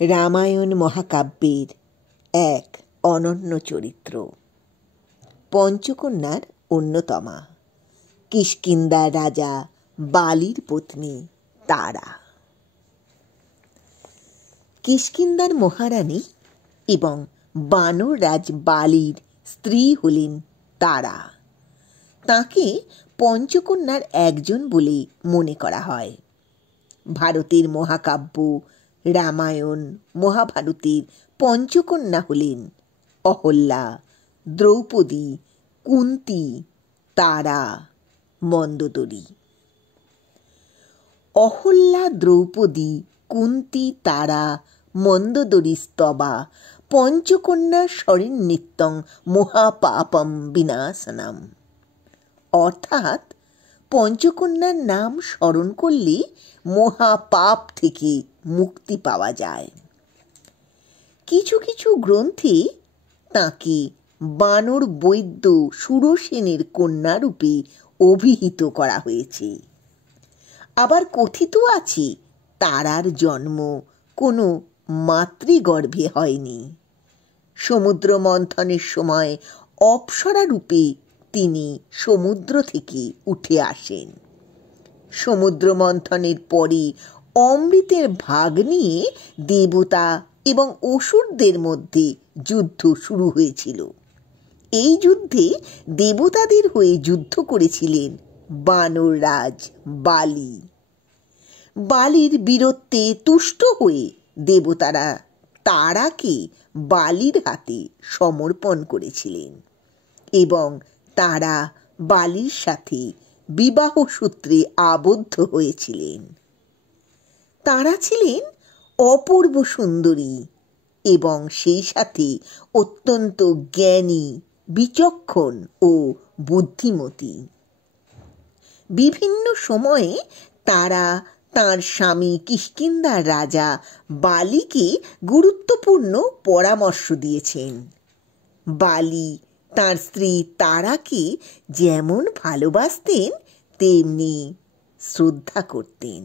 রামায়ণ মহাকাব্যের এক অনন্য চরিত্র, পঞ্চকন্যার অন্যতমা কিষ্কিন্ধার রাজা বালির পত্নী তারা। কিষ্কিন্ধার মহারানী এবং বানর রাজ বালির স্ত্রী হলেন তারা। তাকে পঞ্চকন্যার একজন বলে মনে করা হয়। ভারতের মহাকাব্য রামায়ণ মহাভারতের পঞ্চকন্যা হলেন অহল্যা, দ্রৌপদী, কুন্তী, তারা, মন্দোদরী। অহল্যা, দ্রৌপদী, কুন্তী, তারা, মন্দোদরী স্তবা পঞ্চকন্যা শরণ্যিত্যং মহাপাপম বিনাশনম। অর্থাৎ পঞ্চকন্যার নাম স্মরণ করলে মহাপাপ থেকে মুক্তি পাওয়া যায়। কিছু কিছু গ্রন্থে তাকে বানর বৈদ্য সুরসেনের কন্যারূপে অভিহিত করা হয়েছে। আবার কথিত আছে তারার জন্ম কোনো মাতৃগর্ভে হয়নি। সমুদ্র মন্থনের সময় অপ্সরা রূপে তিনি সমুদ্র থেকে উঠে আসেন। সমুদ্র মন্থনের পরে অমৃতের ভাগ নিয়ে দেবতা এবং অসুরদের মধ্যে যুদ্ধ শুরু হয়েছিল। এই যুদ্ধে দেবতাদের হয়ে যুদ্ধ করেছিলেন বানর রাজ বালি। বালির বীরত্বে তুষ্ট হয়ে দেবতারা তারাকে বালির হাতে সমর্পণ করেছিলেন এবং তারা বালির সাথে বিবাহ সূত্রে আবদ্ধ হয়েছিলেন। তারা ছিলেন অপূর্ব সুন্দরী এবং সেই সাথে অত্যন্ত জ্ঞানী, বিচক্ষণ ও বুদ্ধিমতী। বিভিন্ন সময়ে তারা তাঁর স্বামী কিষ্কিন্ধার রাজা বালিকে গুরুত্বপূর্ণ পরামর্শ দিয়েছেন। বালি তাঁর স্ত্রী তারাকে যেমন ভালোবাসতেন তেমনি শ্রদ্ধা করতেন।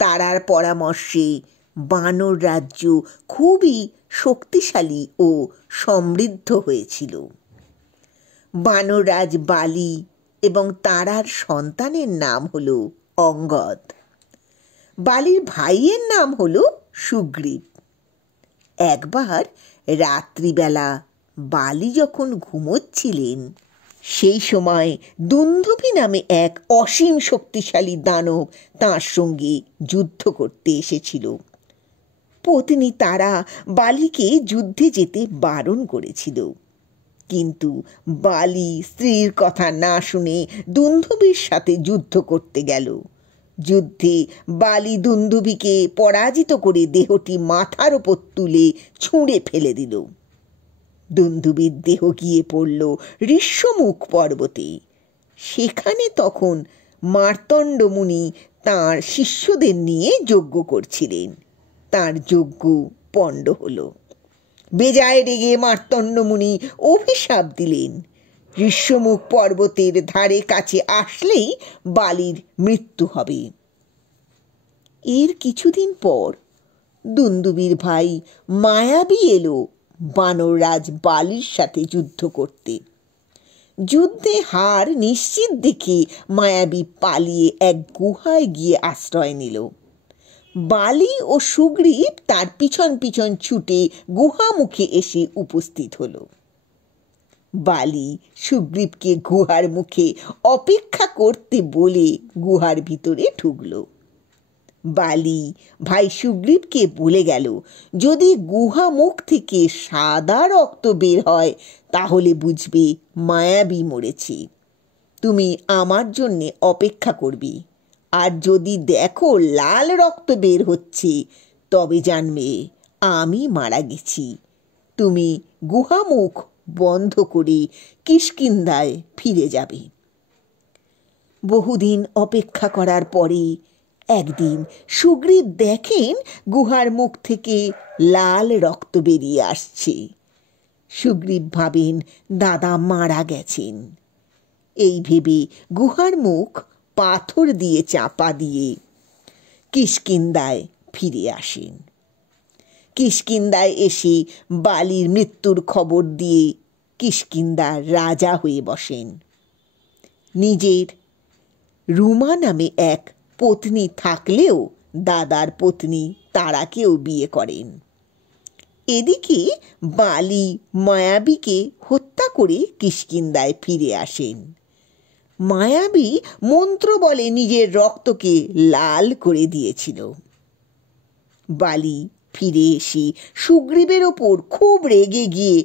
তারার পরামর্শে বানর রাজ্য খুবই শক্তিশালী ও সমৃদ্ধ হয়েছিল। বানর রাজ বালি এবং তারার সন্তানের নাম হল অঙ্গদ। বালির ভাইয়ের নাম হল সুগ্রীব। একবার রাত্রিবেলা বালি যখন ঘুমোচ্ছিলেন, সেই সময় দুন্দুভি নামে এক অসীম শক্তিশালী দানব তাঁর সঙ্গে যুদ্ধ করতে এসেছিল। পত্নী তারা বালিকে যুদ্ধে যেতে বারণ করেছিল, কিন্তু বালি স্ত্রীর কথা না শুনে দুন্দুভির সাথে যুদ্ধ করতে গেল। যুদ্ধে বালি দুন্দুভিকে পরাজিত করে দেহটি মাথার ওপর তুলে ছুঁড়ে ফেলে দিল। দুন্দুভির দেহ গিয়ে পড়ল ঋষ্যমুখ পর্বতে। সেখানে তখন মার্তণ্ড মুনি তাঁর শিষ্যদের নিয়ে যজ্ঞ করছিলেন। তাঁর যজ্ঞ পণ্ড হল। বেজায় রেগে মার্তণ্ড মুনি অভিশাপ দিলেন, ঋষ্যমুখ পর্বতের ধারে কাছে আসলেই বালির মৃত্যু হবে। এর কিছুদিন পর দুন্দুভির ভাই মায়াবী এলো বানর রাজ বালির সাথে যুদ্ধ করতে। যুদ্ধে হার নিশ্চিত দেখে মায়াবী পালিয়ে এক গুহায় গিয়ে আশ্রয় নিল। বালি ও সুগ্রীব তার পিছন পিছন ছুটে গুহা মুখে এসে উপস্থিত হল। বালি সুগ্রীবকে গুহার মুখে অপেক্ষা করতে বলে গুহার ভিতরে ঢুকল। বালি ভাই সুগ্রীবকে বলে গেল, যদি গুহা মুখ থেকে সাদা রক্ত বের হয় তাহলে বুঝবে মায়াবী মরেছে। তুমি আমার জন্যে অপেক্ষা করবে, আর যদি দেখো লাল রক্ত বের হচ্ছে তবে জানবে আমি মারা গেছি। তুমি গুহা মুখ বন্ধ করে কিষ্কিন্ধায় ফিরে যাবে। বহুদিন অপেক্ষা করার পরে একদিন সুগ্রীব দেখেন গুহার মুখ থেকে লাল রক্ত বেরিয়ে আসছে। সুগ্রীব ভাবেন দাদা মারা গেছেন। এই ভেবে গুহার মুখ পাথর দিয়ে চাপা দিয়ে কিষ্কিন্ধায় ফিরে আসেন। কিষ্কিন্ধায় এসে বালির মৃত্যুর খবর দিয়ে কিষ্কিন্ধার রাজা হয়ে বসেন। নিজের রুমা নামে এক পত্নী থাকলেও দাদার পত্নী তারাকেও বিয়ে করেন। এদিকে বালি মায়াবীকে হত্যা করে কিষ্কিন্ধায় ফিরে আসেন। মায়াবী মন্ত্র বলে নিজের রক্তকে লাল করে দিয়েছিল। বালি ফিরে এসে সুগ্রীবের ওপর খুব রেগে গিয়ে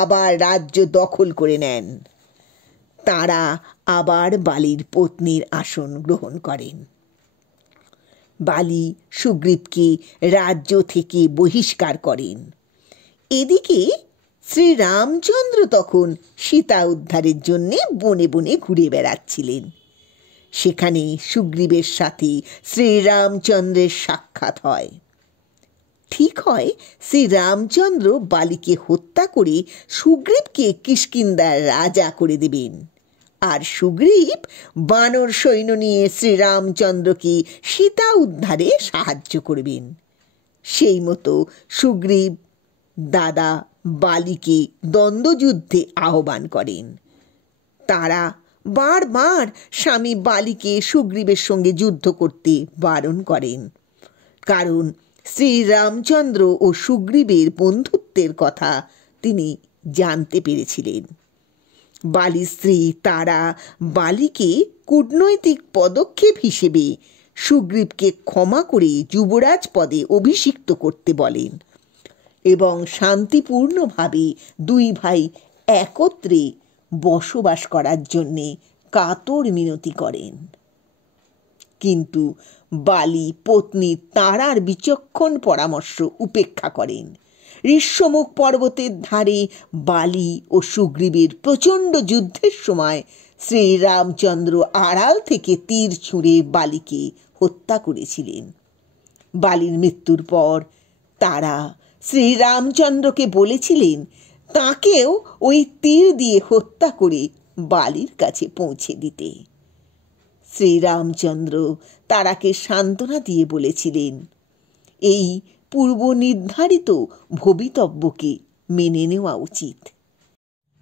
আবার রাজ্য দখল করে নেন। তারা আবার বালির পত্নীর আসন গ্রহণ করেন। বালি সুগ্রীবকে রাজ্য থেকে বহিষ্কার করেন। এদিকে শ্রীরামচন্দ্র তখন সীতা উদ্ধারের জন্য বনে বনে ঘুরে বেড়াচ্ছিলেন। সেখানে সুগ্রীবের সাথে শ্রীরামচন্দ্রের সাক্ষাৎ হয়। ঠিক হয় শ্রীরামচন্দ্র বালিকে হত্যা করে সুগ্রীবকে কিষ্কিন্ধার রাজা করে দেবেন, আর সুগ্রীব বানর সৈন্য নিয়ে শ্রীরামচন্দ্রকে সীতা উদ্ধারে সাহায্য করবেন। সেই মতো সুগ্রীব দাদা বালিকে দ্বন্দ্বযুদ্ধে আহ্বান করেন। তারা বারবার স্বামী বালিকে সুগ্রীবের সঙ্গে যুদ্ধ করতে বারণ করেন, কারণ শ্রীরামচন্দ্র ও সুগ্রীবের বন্ধুত্বের কথা তিনি জানতে পেরেছিলেন। বালির স্ত্রী তারা বালিকে কূটনৈতিক পদক্ষেপ হিসেবে সুগ্রীবকে ক্ষমা করে যুবরাজ পদে অভিষিক্ত করতে বলেন এবং শান্তিপূর্ণভাবে দুই ভাই একত্রে বসবাস করার জন্যে কাতর মিনতি করেন। কিন্তু বালি পত্নী তারার বিচক্ষণ পরামর্শ উপেক্ষা করেন। ঋষ্যমুখ পর্বতের ধারে বালি ও সুগ্রীবের প্রচণ্ড যুদ্ধের সময় শ্রীরামচন্দ্র আড়াল থেকে তীর ছুঁড়ে বালিকে হত্যা করেছিলেন। বালির মৃত্যুর পর তারা শ্রীরামচন্দ্রকে বলেছিলেন তাকেও ওই তীর দিয়ে হত্যা করে বালির কাছে পৌঁছে দিতে। শ্রীরামচন্দ্র তারাকে সান্ত্বনা দিয়ে বলেছিলেন এই পূর্ব নির্ধারিত ভবিতব্যকে মেনে নেওয়া উচিত।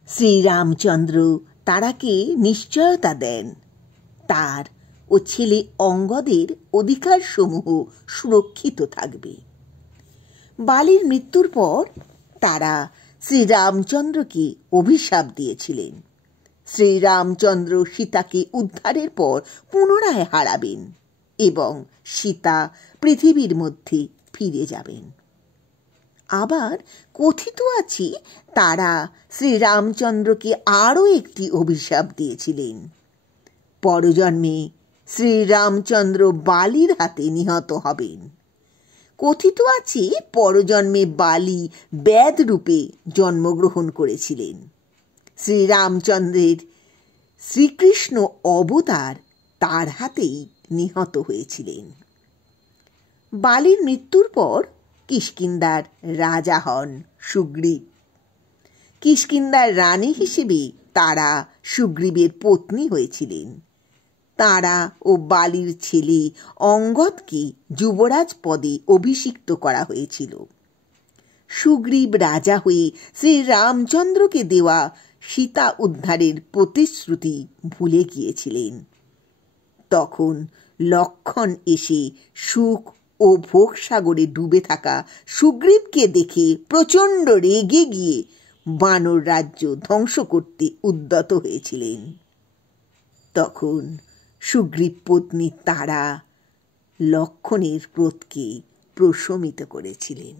শ্রীরামচন্দ্র তারাকে নিশ্চয়তা দেন তার ও ছেলে অঙ্গদের অধিকার সমূহ সুরক্ষিত থাকবে। বালির মৃত্যুর পর তারা শ্রীরামচন্দ্রকে অভিশাপ দিয়েছিলেন শ্রীরামচন্দ্র সীতাকে উদ্ধারের পর পুনরায় হারাবেন এবং সীতা পৃথিবীর মধ্যে ফিরে যাবেন। আবার কথিত আছে তারা শ্রীরামচন্দ্রকে আরও একটি অভিশাপ দিয়েছিলেন। পরজন্মে শ্রীরামচন্দ্র বালির হাতে নিহত হবেন। কথিত আছে পরজন্মে বালি ব্যাধ রূপে জন্মগ্রহণ করেছিলেন। শ্রীরামচন্দ্রের শ্রীকৃষ্ণ অবতার তার হাতেই নিহত হয়েছিলেন। বালির মৃত্যুর পর কিষ্কিন্ধার রাজা হন সুগ্রীব। কিষ্কিন্ধার রানী হিসেবে তারা সুগ্রীবের পত্নী হয়েছিলেন। তারা ও বালির ছেলে অঙ্গদকে যুবরাজ পদে অভিষিক্ত করা হয়েছিল। সুগ্রীব রাজা হয়ে শ্রীরামচন্দ্রকে দেওয়া সীতা উদ্ধারের প্রতিশ্রুতি ভুলে গিয়েছিলেন। তখন লক্ষ্মণ এসে সুখ ও ভোগসাগরে ডুবে থাকা সুগ্রীবকে দেখে প্রচণ্ড রেগে গিয়ে বানর রাজ্য ধ্বংস করতে উদ্যত হয়েছিলেন। তখন সুগ্রীব পত্নী তারা লক্ষ্মণের ক্রোধকে প্রশমিত করেছিলেন।